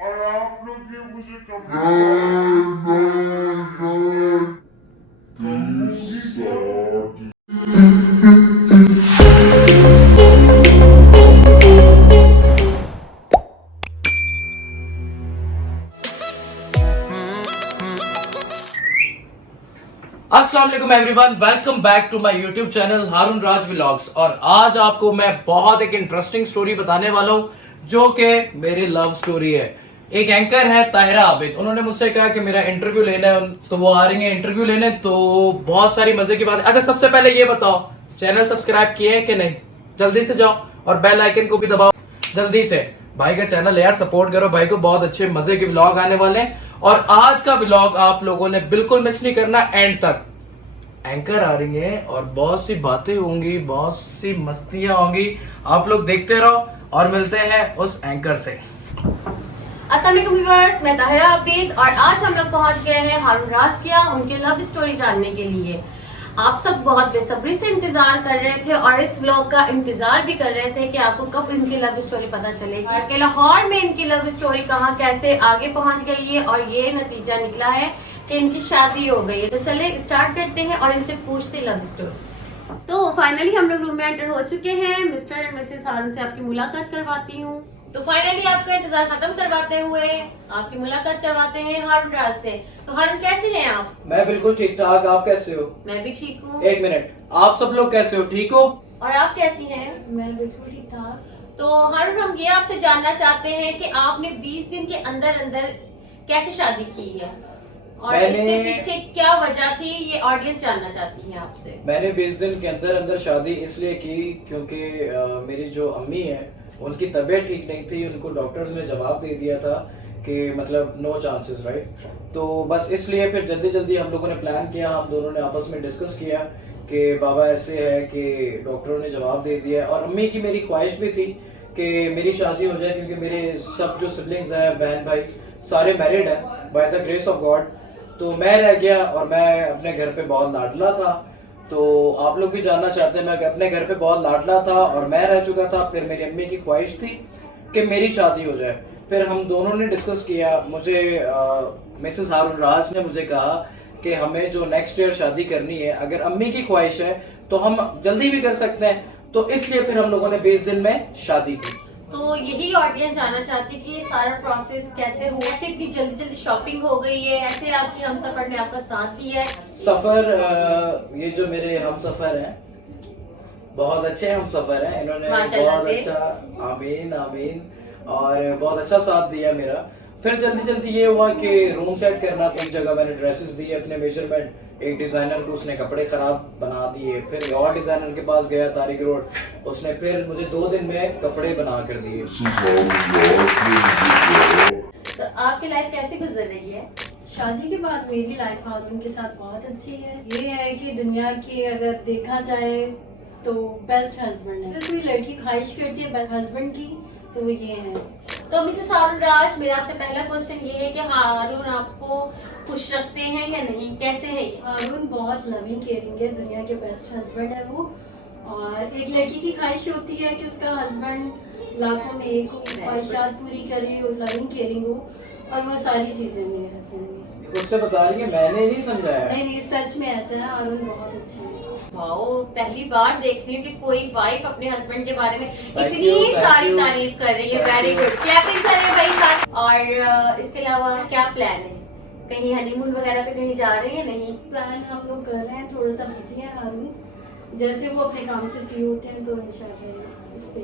और आप लोग ये मुझे कभी अस्सलाम वालेकुम everyone, welcome back to my YouTube channel Haroon Raj vlogs. और आज आपको मैं बहुत एक इंटरेस्टिंग स्टोरी बताने वाला हूँ जो कि मेरी लव स्टोरी है। एक एंकर है ताहिरा आबिद, उन्होंने मुझसे कहा कि मेरा इंटरव्यू लेना है, तो वो आ रही है इंटरव्यू लेने। तो बहुत सारी मजे की बात है। अच्छा, सबसे पहले ये बताओ, चैनल सब्सक्राइब किए है कि नहीं? जल्दी से जाओ और बेल आइकन को भी दबाओ जल्दी से। भाई का चैनल है यार, सपोर्ट करो भाई को, बहुत अच्छे मजे के व्लॉग आने वाले हैं। और आज का व्लॉग आप लोगों ने बिल्कुल मिस नहीं करना एंड तक। एंकर आ रही हैं और बहुत सी बातें होंगी, बहुत सी मस्तियां होंगी। आप लोग देखते रहो और मिलते हैं उस एंकर से। अस्सलाम वालेकुम व्यूअर्स, मैं ताहिरा आबिद और आज हम लोग पहुंच गए हैं हारून राज किया उनके लव स्टोरी जानने के लिए। आप सब बहुत बेसब्री से इंतजार कर रहे थे और इस व्लॉग का इंतजार भी कर रहे थे कि आपको कब इनकी लव स्टोरी पता चलेगी और कि लाहौर में इनकी लव स्टोरी कहां कैसे आगे पहुंच गई है और ये नतीजा निकला है कि इनकी शादी हो गई है। तो चले स्टार्ट करते हैं और इनसे पूछते लव स्टोरी। तो फाइनली हम लोग रूम में एंटर हो चुके हैं। मिस्टर एंड मिसेस हारून से आपकी मुलाकात करवाती हूँ। तो फाइनली आपका इंतजार खत्म करवाते हुए आपकी मुलाकात करवाते हैं हारून राज से। तो हारून, कैसे हैं आप? मैं बिल्कुल ठीक ठाक, आप कैसे हो? मैं भी ठीक हूँ। एक मिनट, आप सब लोग कैसे हो? ठीक हो? और आप कैसी हैं? मैं बिल्कुल ठीक ठाक। तो हारून, हम ये आपसे जानना चाहते हैं कि आपने 20 दिन के अंदर अंदर कैसे शादी की है और इसके पीछे क्या वजह थी, ये ऑडियंस जानना चाहती है आपसे। मैंने 20 दिन के अंदर अंदर शादी इसलिए की क्योंकि मेरी जो अम्मी है उनकी तबीयत ठीक नहीं थी। उनको डॉक्टर्स ने जवाब दे दिया था कि मतलब नो चांसेस, राइट। तो बस इसलिए फिर जल्दी जल्दी हम लोगों ने प्लान किया, हम दोनों ने आपस में डिस्कस किया कि बाबा ऐसे है कि डॉक्टरों ने जवाब दे दिया। और अम्मी की मेरी ख्वाहिश भी थी कि मेरी शादी हो जाए क्योंकि मेरे सब जो सिबलिंग्स हैं, बहन भाई सारे मैरिड हैं by the grace of God. तो मैं रह गया और मैं अपने घर पे बहुत लाडला था। तो आप लोग भी जानना चाहते हैं, मैं अपने घर पे बहुत लाडला था और मैं रह चुका था। फिर मेरी अम्मी की ख्वाहिश थी कि मेरी शादी हो जाए। फिर हम दोनों ने डिस्कस किया। मुझे मिसेस हारून राज ने मुझे कहा कि हमें जो नेक्स्ट ईयर शादी करनी है, अगर अम्मी की ख्वाहिश है तो हम जल्दी भी कर सकते हैं। तो इसलिए फिर हम लोगों ने 20 दिन में शादी की। तो यही ऑडियंस जानना चाहती है कि ये सारा प्रोसेस कैसे हुआ, ऐसे इतनी जल्दी जल्दी शॉपिंग हो गई है, ऐसे आपकी हम सफर ने आपका साथ दिया है। सफर, ये जो मेरे हम सफर हैं बहुत अच्छे हम सफर हैं, इन्होंने बहुत अच्छा, आमीन आमीन, और बहुत अच्छा साथ दिया मेरा। फिर जल्दी जल्दी ये हुआ कि रूम सेट करना, एक जगह मैंने ड्रेसेस दिए अपने मेजरमेंट, एक डिजाइनर को, उसने कपड़े खराब बना दिए। फिर और डिजाइनर के पास गया तारिक रोड, उसने फिर मुझे 2 दिन में कपड़े बना कर दिए। तो आपकी लाइफ कैसे गुजर रही है? शादी के बाद मेरी लाइफ हारून के साथ बहुत अच्छी है। ये है कि दुनिया की अगर देखा जाए तो बेस्ट हस्बैंड है। अगर कोई लड़की ख्वाहिश करती है बेस्ट हस्बैंड की तो वो ये है। तो मिसेस हारून राज, मेरा आपसे पहला क्वेश्चन ये है कि हारून आपको खुश रखते हैं या नहीं, कैसे है ये? हारून बहुत लविंग केयरिंग है, दुनिया के बेस्ट हस्बैंड है वो। और एक लड़की की ख्वाहिश होती है कि उसका हस्बैंड लाखों में एक हो, ख्वाहिशात पूरी करे, उस लविंग केयरिंग हो, और वो सारी चीजें मेरे हस्बैंड में। खुद से बता रही है, मैंने नहीं समझाया। नहीं नहीं, सच में ऐसा है, हारून बहुत अच्छे हैं। वाओ, पहली बार देख रही हूँ कि कोई वाइफ अपने हस्बैंड के बारे में Thank इतनी you, सारी thank you. तारीफ कर रही है। वेरी गुड, क्लैपिंग करें भाई साथ। और इसके अलावा क्या प्लान है? कहीं हनीमून वगैरह पे कहीं जा रहे हैं? नहीं प्लान हम लोग कर रहे हैं, थोड़ा सा बिजी है हारून, जैसे वो अपने काम से फ्री होते हैं तो इंशाल्लाह इस पे।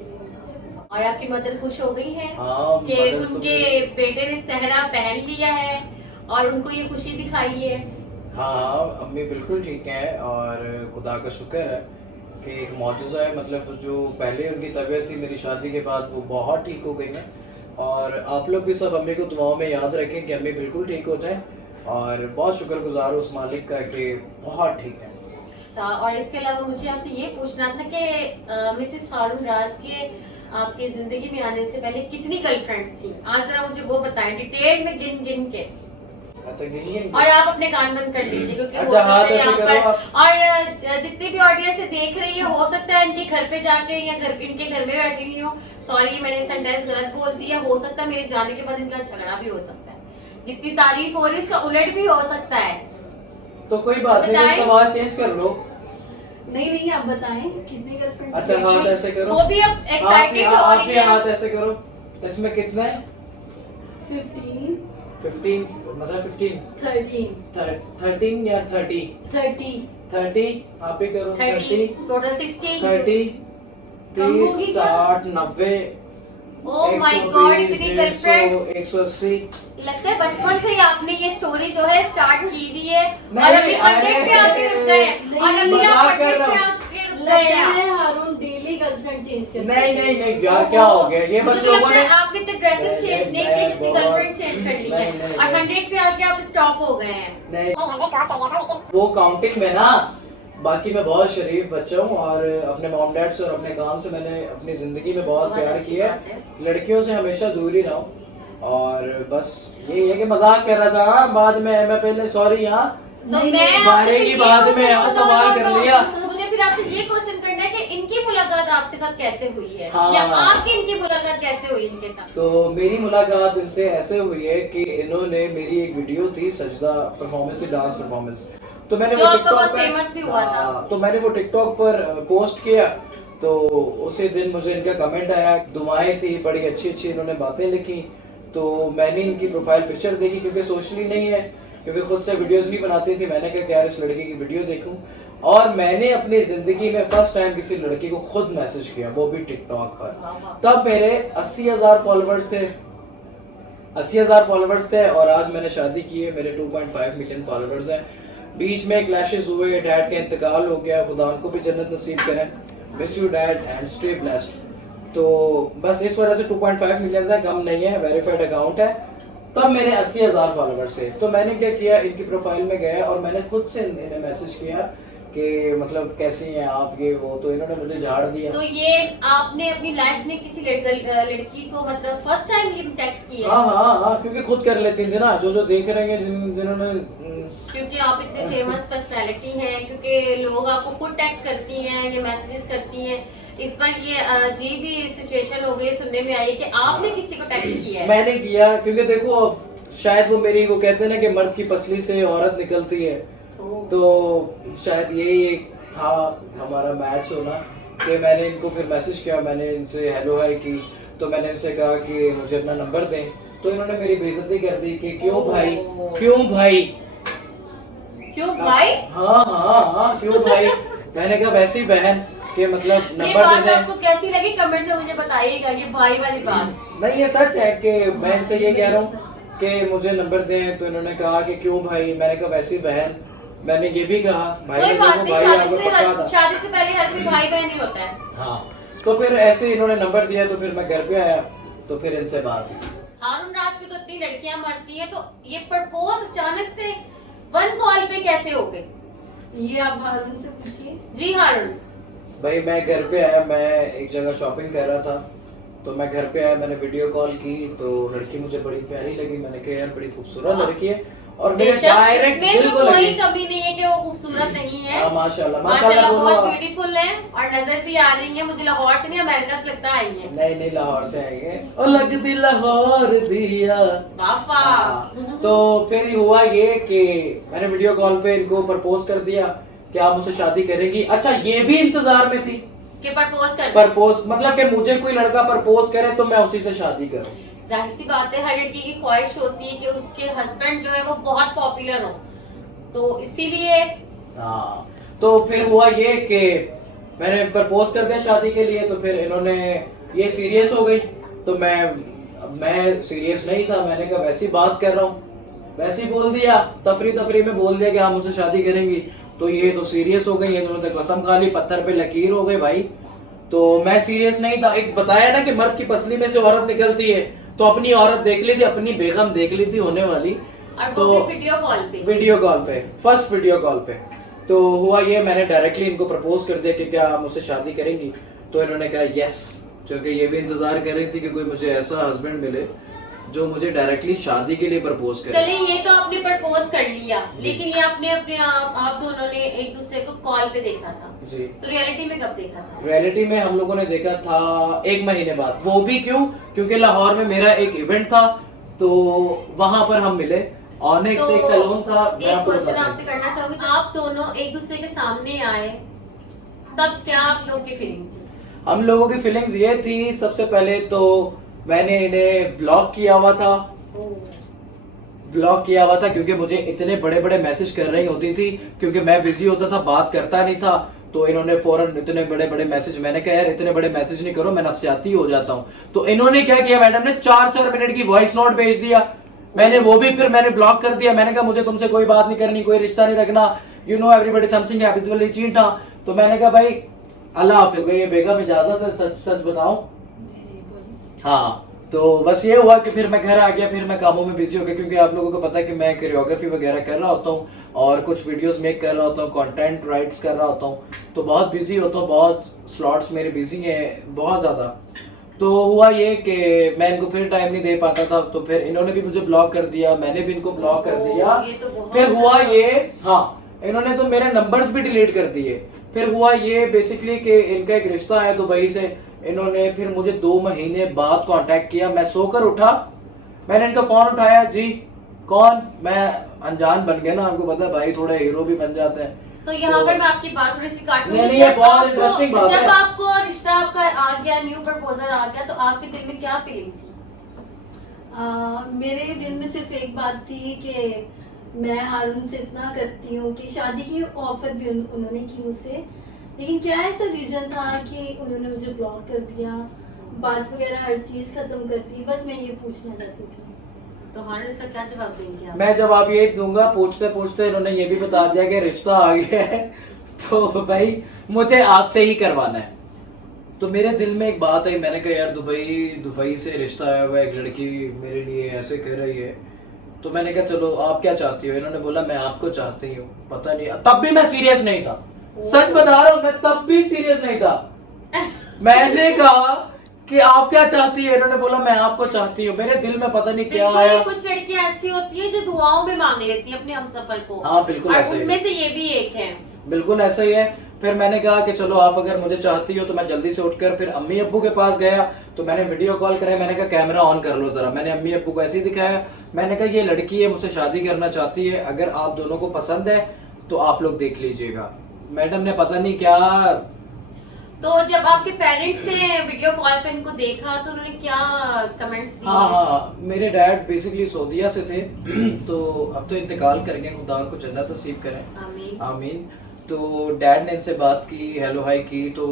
और आपकी मदर खुश हो गई है हाँ, कि मदर तो उनके बेटे ने सहरा पहन लिया है और उनको ये खुशी दिखाई है? हाँ, अम्मी बिल्कुल ठीक है और खुदा का शुक्र है कि एक मौजूज़ा है। मतलब जो पहले उनकी तबीयत थी मेरी शादी के बाद, वो बहुत ठीक हो गई हैं। और आप लोग भी सब अम्मी को दुआओं में याद रखें कि अम्मी बिल्कुल ठीक हो जाए। और बहुत शुक्रगुजार हूँ उस मालिक का कि बहुत ठीक है। अच्छा, और इसके अलावा मुझे आपसे ये पूछना था कि मिसेस हारून राज के आपके जिंदगी में आने से पहले कितनी गर्लफ्रेंड्स थी? आज जरा मुझे वो बताएं डिटेल में गिन गिन के। अच्छा गिनिए। और आप अपने कान बंद कर लीजिए क्योंकि अच्छा, हो हाथ सकता है ऐसे यहाँ करो पर आप। और जितनी भी ऑडियंस से देख रही है हो सकता है इनके घर पे जाके या इनके घर में बैठी हुई हो, सॉरी मैंने सेंटेंस गलत बोल दिया, हो सकता है मेरे जाने के बाद इनका झगड़ा भी हो सकता है, जितनी तारीफ हो रही है उसका उलट भी हो सकता है। तो कोई बात नहीं, बताएं। सवाल चेंज कर लो। नहीं आप बताएं कितनी गर्लफ्रेंड? अच्छा हाथ ऐसे करो। वो भी अब एक्साइटेड हो आप रही भी है। हाथ ऐसे करो। इसमें कितना है? 15 15 मतलब 15 13 13 या 30? 30 30 आप भी करो। 30 टोटल 16। 30 कम 30 होगी क्या? 60 90 ओह माय गॉड, इतनी 120 गर्लफ्रेंड्स। 180। लगता है बचपन से ही आपने ये स्टोरी जो है स्टार्ट की हुई है नहीं, और अभी अरे, 100 पे आके रुक गए हैं। नहीं, और अभी आप मजाक 100 कर रहा पे हूँ। आके रुक लगता गए हैं। है हारून डेली गर्लफ्रेंड चेंज करता नहीं नहीं नहीं यार क्या हो गया ये मुझे बस तो लोगों लगता ने है आपने तो ड्रेसेस नहीं, चेंज नहीं नहीं, किए जितनी बहुत- गर्लफ्रेंड चेंज कर ली है नहीं, नहीं, और नहीं। 100 पे आके आप स्टॉप हो गए हैं। नहीं वो काउंटिंग में ना, बाकी मैं बहुत शरीफ बच्चा हूँ और अपने मॉम डैड से और अपने काम से मैंने अपनी जिंदगी में बहुत प्यार अच्छी किया बात है। लड़कियों से हमेशा दूर ही रहा हूँ और बस यही है कि मजाक कर रहा था। हाँ, बाद में मैं पहले सॉरी यहाँ तो नहीं, मैं नहीं, आपसे बारे फिर की ये बात में question- आपको नो, सवाल नो, कर नो, लिया। मुझे फिर आपसे ये क्वेश्चन करना है कि इनकी मुलाकात आपके साथ कैसे हुई है हाँ। या आपकी इनकी मुलाकात कैसे हुई इनके साथ? तो मेरी मुलाकात इनसे ऐसे हुई है कि इन्होंने मेरी एक वीडियो थी सजदा परफॉर्मेंस थी, डांस परफॉर्मेंस, तो मैंने जो वो आपका टिकटॉक बहुत पर famous भी हुआ था। हाँ, तो मैंने वो टिकटॉक पर पोस्ट किया तो उसी दिन मुझे इनका कमेंट आया, दुआएं थी, बड़ी अच्छी अच्छी इन्होंने बातें लिखी। तो मैंने इनकी प्रोफाइल पिक्चर देखी क्योंकि सोशली नहीं है, क्योंकि खुद से वीडियोस नहीं बनाती थी। मैंने कहा कि यार इस लड़की की वीडियो देखूं और मैंने अपनी जिंदगी में फर्स्ट टाइम किसी लड़की को खुद मैसेज किया, वो भी टिकटॉक पर। तब मेरे 80,000 फॉलोअर्स थे, 80,000 फॉलोअर्स थे और आज मैंने शादी की है, मेरे 2.5 मिलियन फॉलोअर्स हैं। बीच में क्लैशेस हुए, डैड का इंतकाल हो गया, खुदा उनको भी जन्नत नसीब करें, miss you dad and stay blessed. तो बस इस वजह से 2.5 मिलियन है, कम नहीं है, वेरीफाइड अकाउंट है। तब मेरे 80,000 फॉलोअर्स थे, तो मैंने क्या किया, इनकी प्रोफाइल में गया और मैंने खुद से इन्हें मैसेज किया कि मतलब कैसी हैं आप, ये वो, तो इन्होंने मुझे झाड़ दिया। तो ये आपने अपनी लाइफ में किसी लड़की को मतलब फर्स्ट टाइम ये टेक्स्ट किया हाँ है? हाँ हाँ, क्योंकि खुद कर लेती थी ना, जो देख रहे हैं जिन्होंने क्योंकि आप इतने फेमस पर्सनालिटी हैं, क्योंकि लोग आपको खुद टेक्स्ट करती हैं, ये मैसेजेस करती हैं। इस पर ये अजीब ही सिचुएशन हो गई, सुनने में आई कि आपने किसी को टेक्स्ट किया है। मैंने किया क्योंकि देखो शायद वो मेरी, वो कहते हैं ना कि मर्द की पसली से औरत निकलती है, तो शायद यही एक था हमारा मैच होना कि मैंने इनको फिर मैसेज किया, मैंने इनसे हेलो हाय की, तो मैंने इनसे कहा कि मुझे अपना नंबर दें, तो इन्होंने मेरी बेइज्जती कर दी कि क्यों भाई, क्यों भाई, क्यों भाई? हाँ हाँ हाँ क्यों भाई। मैंने कहा वैसी बहन के मतलब ये नंबर बात दे दें। आपको कैसी लगी कमेंट से मुझे बताइएगा, ये भाई वाली बात। नहीं ये सच है कि मैं इनसे ये कह रहा हूँ कि मुझे नंबर दें, तो इन्होंने कहा कि क्यों भाई, मैंने कहा वैसी बहन। मैंने ये भी कहा भाई कोई ने बात देखो नहीं, भाई आपको पक्का था। शादी से पहले हर कोई भाई बहन ही होता है। हाँ तो फिर ऐसे इन्होंने नंबर दिया, तो फिर मैं घर पे आया, तो फिर इनसे बात हुई। हारून राज पे तो इतनी लड़कियां मरती हैं, तो ये प्रपोज अचानक से वन कॉल पे कैसे हो गए? ये आप हारून से पूछिए। जी हारून। भाई मैं घर पे आया, मैं एक जगह शॉपिंग कर रहा था, तो मैं घर पे आया, मैंने वीडियो कॉल की, तो लड़की मुझे बड़ी प्यारी लगी। मैंने कहा यार बड़ी खूबसूरत लड़की है और मेरे बेशक डायरेक्ट इसमें दिल तो को कोई लगी। कमी नहीं है कि वो खूबसूरत नहीं है। हाँ माशाल्लाह माशाल्लाह दोनों। बहुत ब्यूटीफुल है और नजर भी आ रही है। मुझे लाहौर से नहीं, अमेरिका से लगता आई है। नहीं नहीं लाहौर से आई है, और लगती लाहौर दिया। बापा। हाँ, तो फिर हुआ ये कि मैंने वीडियो कॉल पे इनको प्रपोज कर दिया कि आप मुझसे शादी करेंगी। अच्छा ये भी इंतजार में थी कि प्रपोज कर दे। प्रपोज, मतलब कि मुझे कोई लड़का प्रपोज करे तो मैं उसी से शादी करूं। जाहिर सी बात है, हर लड़की की ख्वाहिश होती है कि उसके हस्बैंड जो है वो बहुत पॉपुलर हो, तो इसीलिए। हाँ तो फिर हुआ ये कि मैंने प्रपोज कर दिया शादी के लिए, तो फिर इन्होंने ये सीरियस हो गई, तो मैं सीरियस नहीं था। मैंने कहा वैसी बात कर रहा हूँ, वैसे ही बोल दिया, तफरी में बोल दिया कि आप मुझसे शादी करेंगी, तो ये तो सीरियस हो गई, इन्होंने तो कसम खा ली, पत्थर पे लकीर हो गई भाई। तो मैं सीरियस नहीं था। एक बताया ना कि मर्द की पसली में से औरत निकलती है, तो अपनी औरत देख ली थी, अपनी बेगम देख ली थी होने वाली, और तो वो भी वीडियो कॉल पे, फर्स्ट वीडियो कॉल पे। तो हुआ ये, मैंने डायरेक्टली इनको प्रपोज कर दिया कि क्या आप मुझसे शादी करेंगी, तो इन्होंने कहा यस, क्योंकि ये भी इंतजार कर रही थी कि कोई मुझे ऐसा हस्बैंड मिले जो मुझे डायरेक्टली शादी के लिए प्रपोज करे। चलिए ये तो आपने प्रपोज कर लिया, लेकिन ये आपने अपने आप दोनों ने एक दूसरे को कॉल पे देखा था जी। तो रियलिटी में कब देखा था? रियलिटी में हम लोगों ने देखा था 1 महीने बाद। वो भी क्यों? क्योंकि लाहौर में मेरा एक इवेंट था तो वहां पर हम मिले। ऑनेक्स एक सैलून था। मैं एक आपको क्वेश्चन बताऊं। आपसे करना चाहूंगी, आप दोनों एक दूसरे के सामने आए तब क्या आप लोग की फीलिंग थी? हम लोगों की फीलिंग्स ये थी, सबसे पहले तो मैंने इन्हें ब्लॉक किया हुआ था। ब्लॉक किया हुआ था क्योंकि मुझे इतने बड़े बड़े मैसेज कर रही होती थी, क्योंकि मैं बिजी होता था, बात करता नहीं था। तो इन्होंने फौरन इतने बड़े बड़े मैसेज, मैंने कहा यार इतने बड़े मैसेज नहीं करो, मैं नफसियाती हो जाता हूँ। तो इन्होंने क्या किया, मैडम ने 4-4 मिनट की वॉइस नोट भेज दिया। मैंने वो भी फिर मैंने ब्लॉक कर दिया। मैंने कहा मुझे तुमसे कोई बात नहीं करनी, कोई रिश्ता नहीं रखना, you know everybody something happens वाली चीज था। तो मैंने कहा भाई अल्लाह हाफिज। ये बेगम इजाजत है, सच सच बताऊं? जी जी बोलिए। हाँ, तो बस ये हुआ कि फिर मैं घर आ गया, फिर मैं कामों में बिजी हो गया, क्योंकि आप लोगों को पता है कि मैं कोरियोग्राफी वगैरह कर रहा होता हूँ और कुछ वीडियोस मेक कर रहा होता हूँ, कंटेंट राइट्स कर रहा होता हूँ, तो बहुत बिजी होता हूँ, बहुत स्लॉट्स मेरे बिजी हैं बहुत ज़्यादा। तो हुआ ये कि मैं इनको फिर टाइम नहीं दे पाता था, तो फिर इन्होंने भी मुझे ब्लॉक कर दिया, मैंने भी इनको ब्लॉक कर दिया। ये तो बहुत फिर हुआ ये, हाँ, इन्होंने तो मेरे नंबर्स भी डिलीट कर दिए। फिर हुआ ये बेसिकली कि इनका एक रिश्ता है दुबई से। इन्होंने फिर मुझे 2 महीने बाद कांटेक्ट किया। मैं सोकर उठा, मैंने इनका फोन उठाया, जी कौन? मैं अनजान बन गया ना, आपको पता है भाई थोड़े हीरो भी बन जाते हैं। तो यहाँ पर मैं आपकी बात थोड़ी सी काटूंगी। नहीं, ये बहुत इंटरेस्टिंग बात है। जब आपको रिश्ता आपका आ गया, न्यू प्रपोजल आ गया, तो आपके दिल में क्या फीलिंग थी? मेरे दिल में सिर्फ एक बात थी कि मैं हारून से इतना करती हूँ कि शादी की ऑफर भी उन्होंने की मुझसे, लेकिन क्या ऐसा रीज़न था कि उन्होंने मुझे ब्लॉक कर दिया, बात वगैरह हर चीज़ ख़त्म कर दी। बस मैं ये पूछना चाहती थी। तो हारून इसका क्या जवाब देंगे आप? मैं जवाब ये दूंगा, पूछते पूछते इन्होंने ये भी बता दिया कि रिश्ता आ गया है, तो भाई मुझे आपसे ही करवाना है। तो मेरे दिल में एक बात आई, मैंने कहा यार दुबई से रिश्ता आया हुआ है, एक लड़की मेरे लिए ऐसे कह रही है, तो मैंने कहा चलो आप क्या चाहती हो? इन्होंने बोला मैं आपको चाहती हूँ। पता नहीं, तब भी मैं सीरियस नहीं था, सच बता रहा हूँ, मैं तब भी सीरियस नहीं था। मैंने कहा कि आप क्या चाहती है? इन्होंने बोला मैं आपको चाहती हूँ। मेरे दिल में पता नहीं क्या बिल्कुल, आया। कुछ लड़कियां ऐसी होती है जो दुआओं में मांग लेती है अपने हमसफर को। हाँ बिल्कुल और ऐसा ही है। उनमें से ये भी एक है। बिल्कुल ऐसा ही है। फिर मैंने कहा कि चलो आप अगर मुझे चाहती हो तो मैं जल्दी से उठकर फिर अम्मी अब्बू के पास गया। तो मैंने वीडियो कॉल कराया, मैंने कहा कैमरा ऑन कर लो जरा। मैंने अम्मी अब्बू को ऐसे ही दिखाया, मैंने कहा ये लड़की है, मुझसे शादी करना चाहती है, अगर आप दोनों को पसंद है तो आप लोग देख लीजिएगा। मैडम ने पता नहीं क्या, तो जब आपके पेरेंट्स ने वीडियो कॉल पे इनको देखा तो उन्होंने क्या कमेंट्स दिए? हाँ, मेरे डैड बेसिकली सऊदीया से थे तो अब तो इंतकाल कर गए, खुदा उनको जन्नत नसीब करें, आमीन। आमीन। तो डैड ने इनसे बात की, हेलो हाई की। तो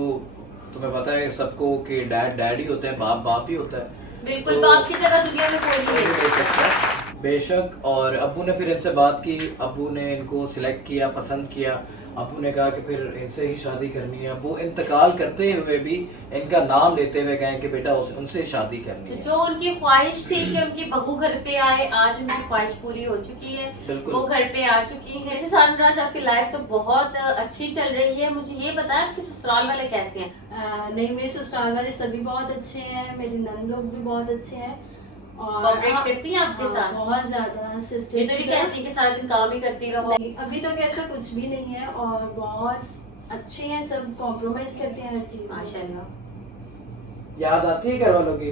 तुम्हें पता है सबको कि डैड डैड ही होता है, बाप बाप ही होता है। बिल्कुल, तो बाप की जगह दुनिया में कोई नहीं नहीं है। ले सकता बेशक। और अब्बू ने फिर इनसे बात की, अब्बू ने इनको सिलेक्ट किया, पसंद किया। अब्बू ने कहा कि फिर इनसे ही शादी करनी है। वो इंतकाल करते हुए भी इनका नाम लेते हुए कहें कि बेटा उनसे शादी करनी तो है। जो उनकी ख्वाहिश थी कि उनकी बहू घर पे आए, आज उनकी ख्वाहिश पूरी हो चुकी है। बिल्कुल। वो घर पे आ चुकी है। जैसे सानराज, आपकी लाइफ तो बहुत अच्छी चल रही है, मुझे ये बताएं आपके ससुराल वाले कैसे हैं? नहीं, मेरे ससुराल वाले सभी बहुत अच्छे हैं, मेरी नंद लोग भी बहुत अच्छे हैं और कोऑपरेट करती हैं आपके साथ? बहुत ज्यादा। सिस्टर ये तो नहीं कहती कि सारा दिन काम ही करती रहो। नहीं, अभी तक ऐसा कुछ भी नहीं है और बहुत अच्छे हैं सब, कॉम्प्रोमाइज करते हैं हर चीज में। माशाल्लाह। याद आती है घर वालों की?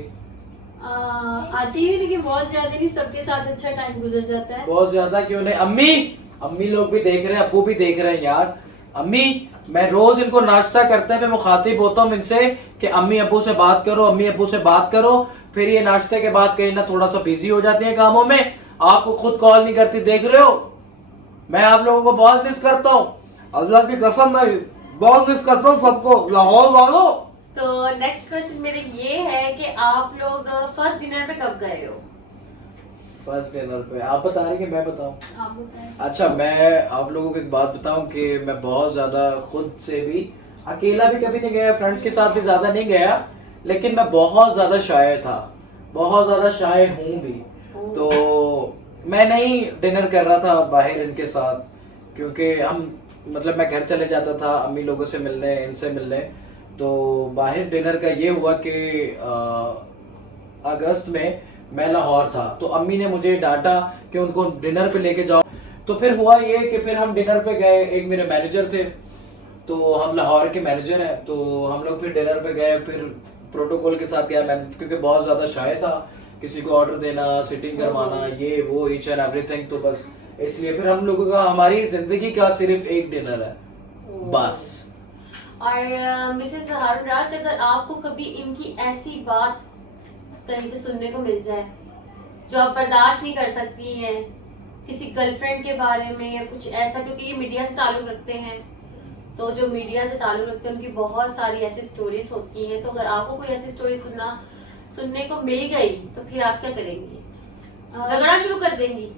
आती है लेकिन बहुत ज्यादा नहीं, सबके साथ अच्छा टाइम गुजर जाता है। बहुत ज्यादा क्यों नहीं? अम्मी लोग भी देख रहे हैं, अब्बू भी देख रहे हैं यार। अम्मी, मैं रोज इनको नाश्ता करते हुए मुखातिब होता हूँ इनसे कि अम्मी अब्बू से बात करो, अम्मी अब्बू से बात करो। फिर ये नाश्ते के बाद कहीं ना थोड़ा सा बिजी हो जाती है कामों में, आपको खुद कॉल नहीं करती, देख रहे हो। मैं आप लोगों को बहुत मिस करता हूँ, अल्लाह की कसम मैं बहुत मिस करता हूँ सबको, लाहौर वालों। तो नेक्स्ट क्वेश्चन मेरे ये है कि आप लोग फर्स्ट डिनर पे कब गए हो? फर्स्ट डिनर पे आप बता रही कि मैं बताऊं? आप बताएं। अच्छा, मैं आप लोगों को एक बात बताऊं कि मैं बहुत ज़्यादा खुद से भी अकेला भी कभी नहीं गया, फ्रेंड्स के साथ भी ज़्यादा नहीं गया, लेकिन मैं बहुत ज़्यादा शाय था, बहुत ज़्यादा शाय हूँ भी। तो मैं नहीं डिनर कर रहा था बाहर इनके साथ, क्योंकि मतलब मैं घर चले जाता था अम्मी लोगों से मिलने, इनसे मिलने। तो बाहर डिनर का ये हुआ कि अगस्त में मैं लाहौर था, तो अम्मी ने मुझे डांटा कि उनको डिनर पे लेके जाओ। तो फिर हुआ ये कि फिर हम डिनर पे गए, एक मेरे मैनेजर थे, तो हम लाहौर के मैनेजर हैं, तो हम लोग फिर डिनर पे गए, फिर प्रोटोकॉल के साथ गया मैं, क्योंकि बहुत ज़्यादा शाय था, किसी को ऑर्डर देना, सिटिंग करवाना, ये वो ईच एंड एवरीथिंग, तो बस इसलिए फिर हम लोगों का हमारी ज़िंदगी का सिर्फ एक डिनर है बस। और मिसेस हारून राज, अगर आपको कभी इनकी ऐसी बात कहीं से सुनने को मिल जाए जो आप बर्दाश्त नहीं कर सकती हैं, किसी गर्लफ्रेंड के बारे में या कुछ ऐसा, क्योंकि ये मीडिया से ताल्लुक रखते हैं, तो जो मीडिया से ताल्लुक रखते हैं उनकी बहुत सारी ऐसी स्टोरीज होती हैं, तो अगर आपको कोई ऐसी स्टोरी सुनने को मिल गई तो फिर आप क्या करेंगी? झगड़ा शुरू कर देंगी?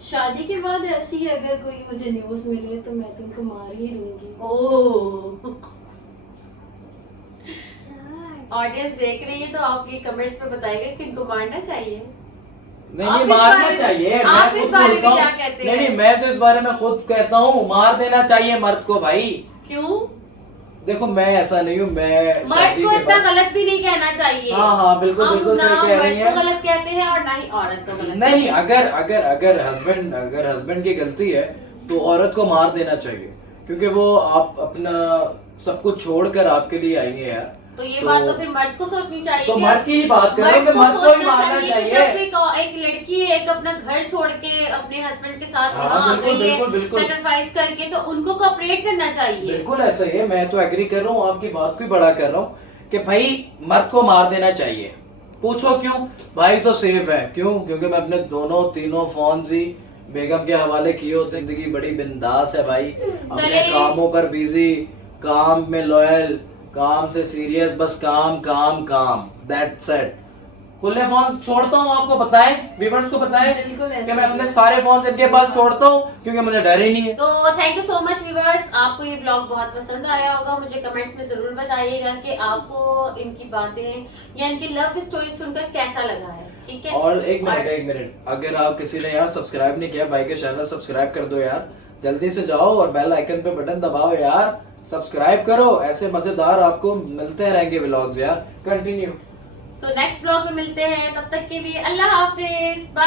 शादी के बाद ऐसी अगर कोई मुझे न्यूज मिले तो मैं तो उनको मार ही दूंगी। ओह, ऑडियंस देख रही है तो आप ये कमेंट्स में बताइएगा कि इनको मारना चाहिए। नहीं आप नहीं, इस मारना बारे में- चाहिए। आप मैं इस खुद बारे में बोलता हूँ। क्या कहते हैं? नहीं नहीं, मैं तो इस बारे में खुद कहता हूँ, मार देना चाहिए मर्द को भाई। क्यों? देखो मैं ऐसा नहीं हूँ, मैं मर्द शादी को के इतना बाद, गलत भी नहीं कहना चाहिए। हाँ हाँ बिल्कुल हम बिल्कुल ना सही कह रही मर्द को हैं। गलत कहते हैं और ना ही औरत को गलत। नहीं नहीं, अगर अगर अगर हस्बैंड की गलती है तो औरत को मार देना चाहिए, क्योंकि वो आप अपना सब कुछ छोड़कर आपके लिए आई है यार। तो ये बात तो फिर मर्द को सोचनी चाहिए। तो कि मर्द की ही बात कर रहे हो कि मर्द को ही सोचना मारना कि चाहिए। जब एक लड़की एक अपना घर छोड़ के अपने हस्बैंड के साथ हाँ, यहाँ आ बिल्कुल, गई बिल्कुल, है बिल्कुल। सेक्रीफाइस करके, तो उनको कोऑपरेट करना चाहिए। बिल्कुल ऐसा ही है, मैं तो एग्री कर रहा हूँ, आपकी बात को ही बड़ा कर रहा हूँ कि भाई मर्द को मार देना चाहिए। पूछो क्यों? भाई तो सेफ है। क्यों? क्योंकि मैं अपने तीनों फोन ही बेगम के हवाले किए होते। जिंदगी बड़ी बिंदास है भाई, अपने चलिए। कामों पर बिजी, काम में लॉयल, काम से सीरियस, बस काम काम काम, दैट्स इट। खुले फोन छोड़ता हूँ, आपको बताएं, व्यूअर्स को बताएं बिल्कुल ऐसा कि मैं ही अपने है। सारे फोन इनके पास छोड़ता हूँ, क्योंकि मुझे डर ही नहीं है। तो thank you so much viewers, आपको ये ब्लॉग बहुत पसंद आया होगा। मुझे कमेंट्स में जरूर बताइएगा कि आपको इनकी बातें या इनकी लव स्टोरी सुनकर कैसा लगा है। ठीक है, और एक मिनट, अगर आप किसी ने यार सब्सक्राइब नहीं किया, भाई के चैनल सब्सक्राइब कर दो यार, जल्दी से जाओ और बेल आइकन पे बटन दबाओ यार, सब्सक्राइब करो। ऐसे मजेदार आपको मिलते रहेंगे व्लॉग्स यार। कंटिन्यू। तो नेक्स्ट ब्लॉग में मिलते हैं, तब तक के लिए अल्लाह हाफिज, बाय।